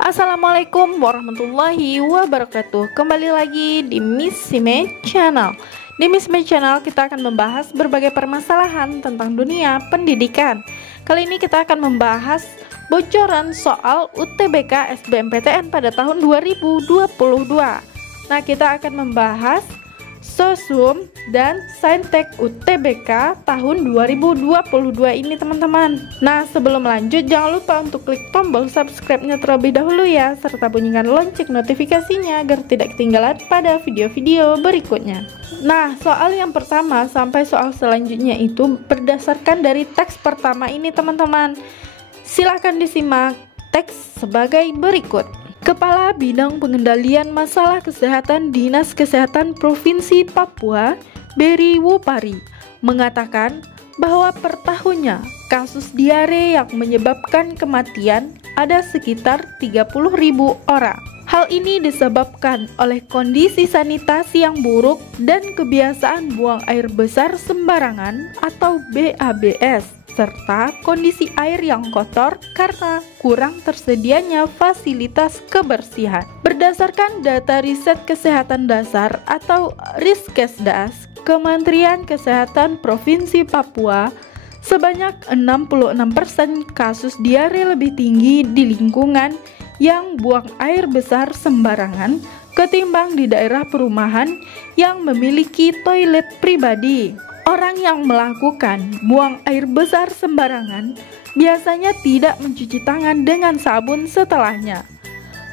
Assalamualaikum warahmatullahi wabarakatuh. Kembali lagi di Miss Sime Channel. Di Miss Sime Channel kita akan membahas berbagai permasalahan tentang dunia pendidikan. Kali ini kita akan membahas bocoran soal UTBK SBMPTN pada tahun 2022. Nah, kita akan membahas Sosum dan Saintek UTBK tahun 2022 ini teman-teman. Nah, sebelum lanjut jangan lupa untuk klik tombol subscribe-nya terlebih dahulu ya, serta bunyikan lonceng notifikasinya agar tidak ketinggalan pada video-video berikutnya. Nah, soal yang pertama sampai soal selanjutnya itu berdasarkan dari teks pertama ini teman-teman. Silahkan disimak teks sebagai berikut. Kepala Bidang Pengendalian Masalah Kesehatan Dinas Kesehatan Provinsi Papua, Beri Wupari, mengatakan bahwa per tahunnya kasus diare yang menyebabkan kematian ada sekitar 30.000 orang. Hal ini disebabkan oleh kondisi sanitasi yang buruk dan kebiasaan buang air besar sembarangan atau BABS, serta kondisi air yang kotor karena kurang tersedianya fasilitas kebersihan. Berdasarkan data Riset Kesehatan Dasar atau Riskesdas, Kementerian Kesehatan Provinsi Papua, sebanyak 66% kasus diare lebih tinggi di lingkungan yang buang air besar sembarangan ketimbang di daerah perumahan yang memiliki toilet pribadi. Orang yang melakukan buang air besar sembarangan biasanya tidak mencuci tangan dengan sabun setelahnya.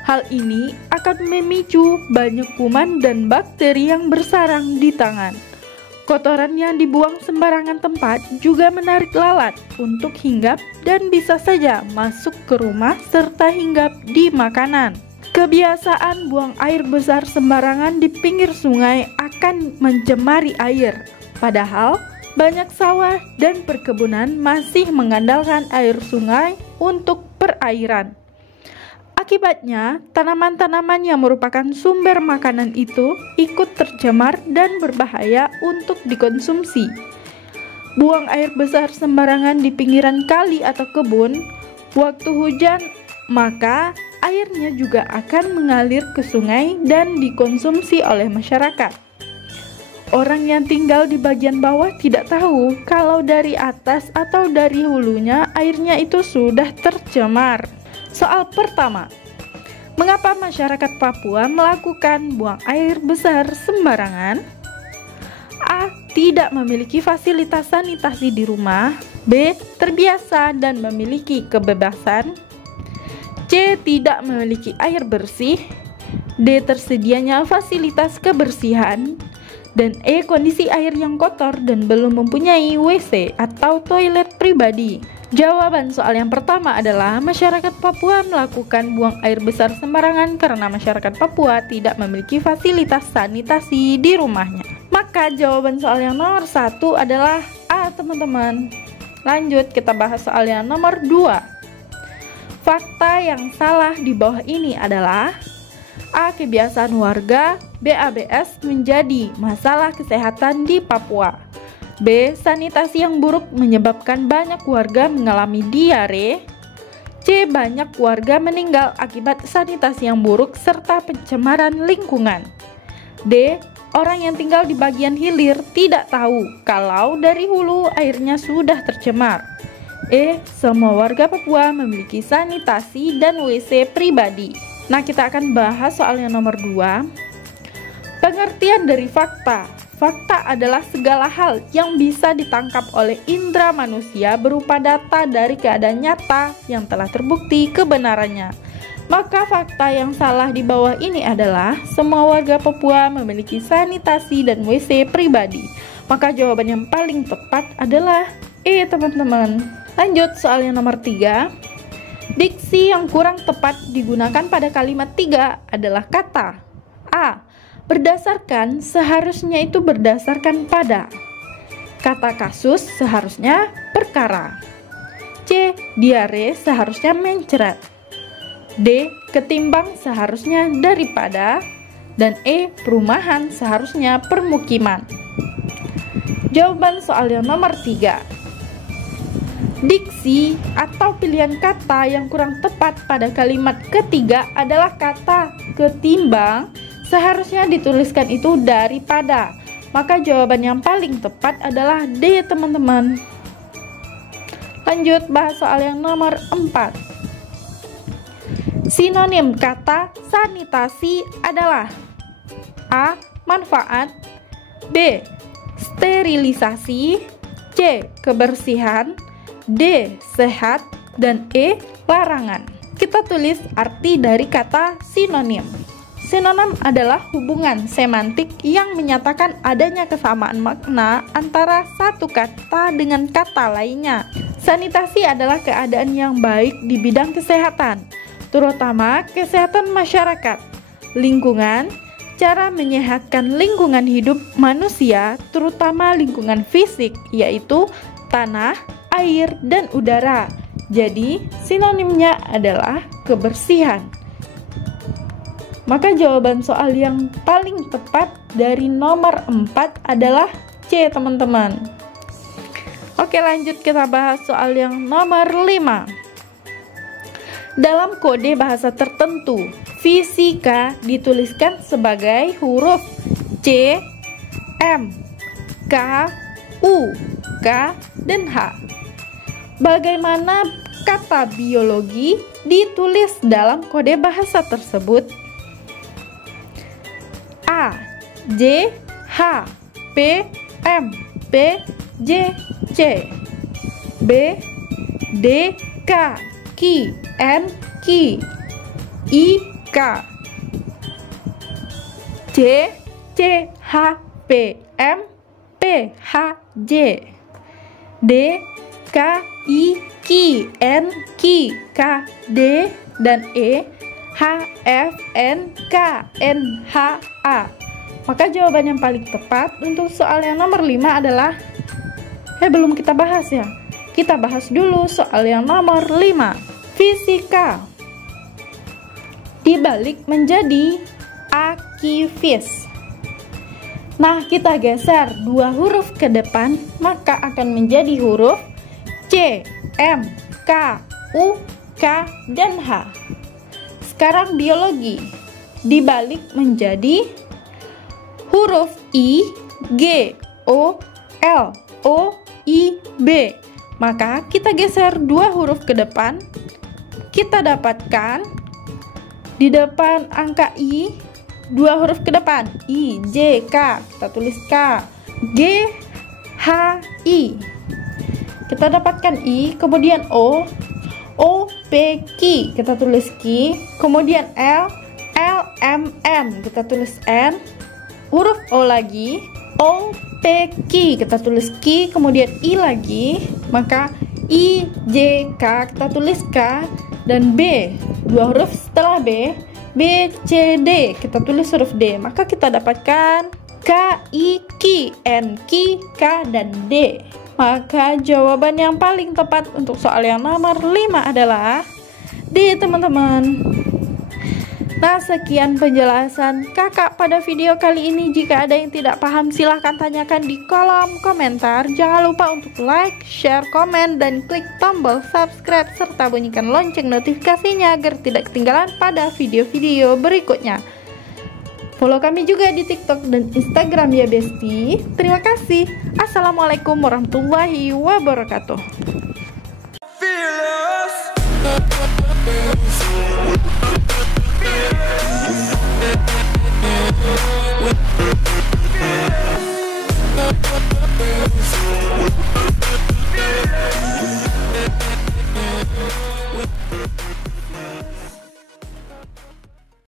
Hal ini akan memicu banyak kuman dan bakteri yang bersarang di tangan. Kotoran yang dibuang sembarangan tempat juga menarik lalat untuk hinggap dan bisa saja masuk ke rumah serta hinggap di makanan. Kebiasaan buang air besar sembarangan di pinggir sungai akan mencemari air. Padahal banyak sawah dan perkebunan masih mengandalkan air sungai untuk perairan. Akibatnya, tanaman-tanaman yang merupakan sumber makanan itu ikut tercemar dan berbahaya untuk dikonsumsi. Buang air besar sembarangan di pinggiran kali atau kebun waktu hujan, maka airnya juga akan mengalir ke sungai dan dikonsumsi oleh masyarakat. Orang yang tinggal di bagian bawah tidak tahu kalau dari atas atau dari hulunya airnya itu sudah tercemar. Soal pertama, mengapa masyarakat Papua melakukan buang air besar sembarangan? A. Tidak memiliki fasilitas sanitasi di rumah. B. Terbiasa dan memiliki kebebasan. C. Tidak memiliki air bersih. D. Tersedianya fasilitas kebersihan. Dan E. Kondisi air yang kotor dan belum mempunyai WC atau toilet pribadi. Jawaban soal yang pertama adalah masyarakat Papua melakukan buang air besar sembarangan karena masyarakat Papua tidak memiliki fasilitas sanitasi di rumahnya. Maka jawaban soal yang nomor 1 adalah A teman-teman. Lanjut kita bahas soal yang nomor 2. Fakta yang salah di bawah ini adalah A. Kebiasaan warga BABS menjadi masalah kesehatan di Papua. B. Sanitasi yang buruk menyebabkan banyak warga mengalami diare. C. Banyak warga meninggal akibat sanitasi yang buruk serta pencemaran lingkungan. D. Orang yang tinggal di bagian hilir tidak tahu kalau dari hulu airnya sudah tercemar. E. Semua warga Papua memiliki sanitasi dan WC pribadi. Nah, kita akan bahas soal yang nomor 2. Pengertian dari fakta. Fakta adalah segala hal yang bisa ditangkap oleh indera manusia berupa data dari keadaan nyata yang telah terbukti kebenarannya. Maka fakta yang salah di bawah ini adalah semua warga Papua memiliki sanitasi dan WC pribadi. Maka jawaban yang paling tepat adalah E teman-teman. Lanjut soal yang nomor 3. Diksi yang kurang tepat digunakan pada kalimat 3 adalah kata A. Berdasarkan seharusnya itu berdasarkan pada. Kata kasus seharusnya perkara. C. Diare seharusnya mencret. D. Ketimbang seharusnya daripada. Dan E. Perumahan seharusnya permukiman. Jawaban soal yang nomor 3. Diksi atau pilihan kata yang kurang tepat pada kalimat ketiga adalah kata ketimbang. Seharusnya dituliskan itu daripada. Maka jawaban yang paling tepat adalah D, teman-teman. Lanjut bahas soal yang nomor 4. Sinonim kata sanitasi adalah A. Manfaat, B. Sterilisasi, C. Kebersihan, D. Sehat, dan E. Larangan. Kita tulis arti dari kata sinonim. Sinonim adalah hubungan semantik yang menyatakan adanya kesamaan makna antara satu kata dengan kata lainnya. Sanitasi adalah keadaan yang baik di bidang kesehatan, terutama kesehatan masyarakat, lingkungan, cara menyehatkan lingkungan hidup manusia, terutama lingkungan fisik, yaitu tanah, air, dan udara. Jadi, sinonimnya adalah kebersihan. Maka jawaban soal yang paling tepat dari nomor 4 adalah C, teman-teman. Oke, lanjut kita bahas soal yang nomor 5. Dalam kode bahasa tertentu, fisika dituliskan sebagai huruf C, M, K, U, K, dan H. Bagaimana kata biologi ditulis dalam kode bahasa tersebut? A. J, H, P, M, P, J, C. B. D, K, Q, N, Q, I, K. C, C, H, P, M, P, H, J. D, K, I, Q, N, Q, K, D, dan E, H, F, N, K, N, H, A. Maka jawaban yang paling tepat untuk soal yang nomor 5 adalah belum kita bahas ya. Kita bahas dulu soal yang nomor 5. Fisika dibalik menjadi akivis. Nah, kita geser 2 huruf ke depan, maka akan menjadi huruf C, M, K, U, K, dan H. Sekarang biologi dibalik menjadi huruf I, G, O, L, O, I, B. Maka kita geser 2 huruf ke depan, kita dapatkan di depan angka I 2 huruf ke depan, I, J, K, kita tulis K, G, H, I. Kita dapatkan I, kemudian O, O, P, Q, kita tulis Q, kemudian L, L, M, N, kita tulis N, huruf O lagi, O, P, Q, kita tulis Q, kemudian I lagi, maka I, J, K, kita tulis K, dan B, 2 huruf setelah B, B, C, D, kita tulis huruf D, maka kita dapatkan K, I, Q, N, Q, K, dan D. Maka jawaban yang paling tepat untuk soal yang nomor 5 adalah D, teman-teman. Nah, sekian penjelasan kakak pada video kali ini. Jika ada yang tidak paham, silahkan tanyakan di kolom komentar. Jangan lupa untuk like, share, komen, dan klik tombol subscribe serta bunyikan lonceng notifikasinya agar tidak ketinggalan pada video-video berikutnya. Follow kami juga di TikTok dan Instagram ya Besti. Terima kasih. Assalamualaikum warahmatullahi wabarakatuh.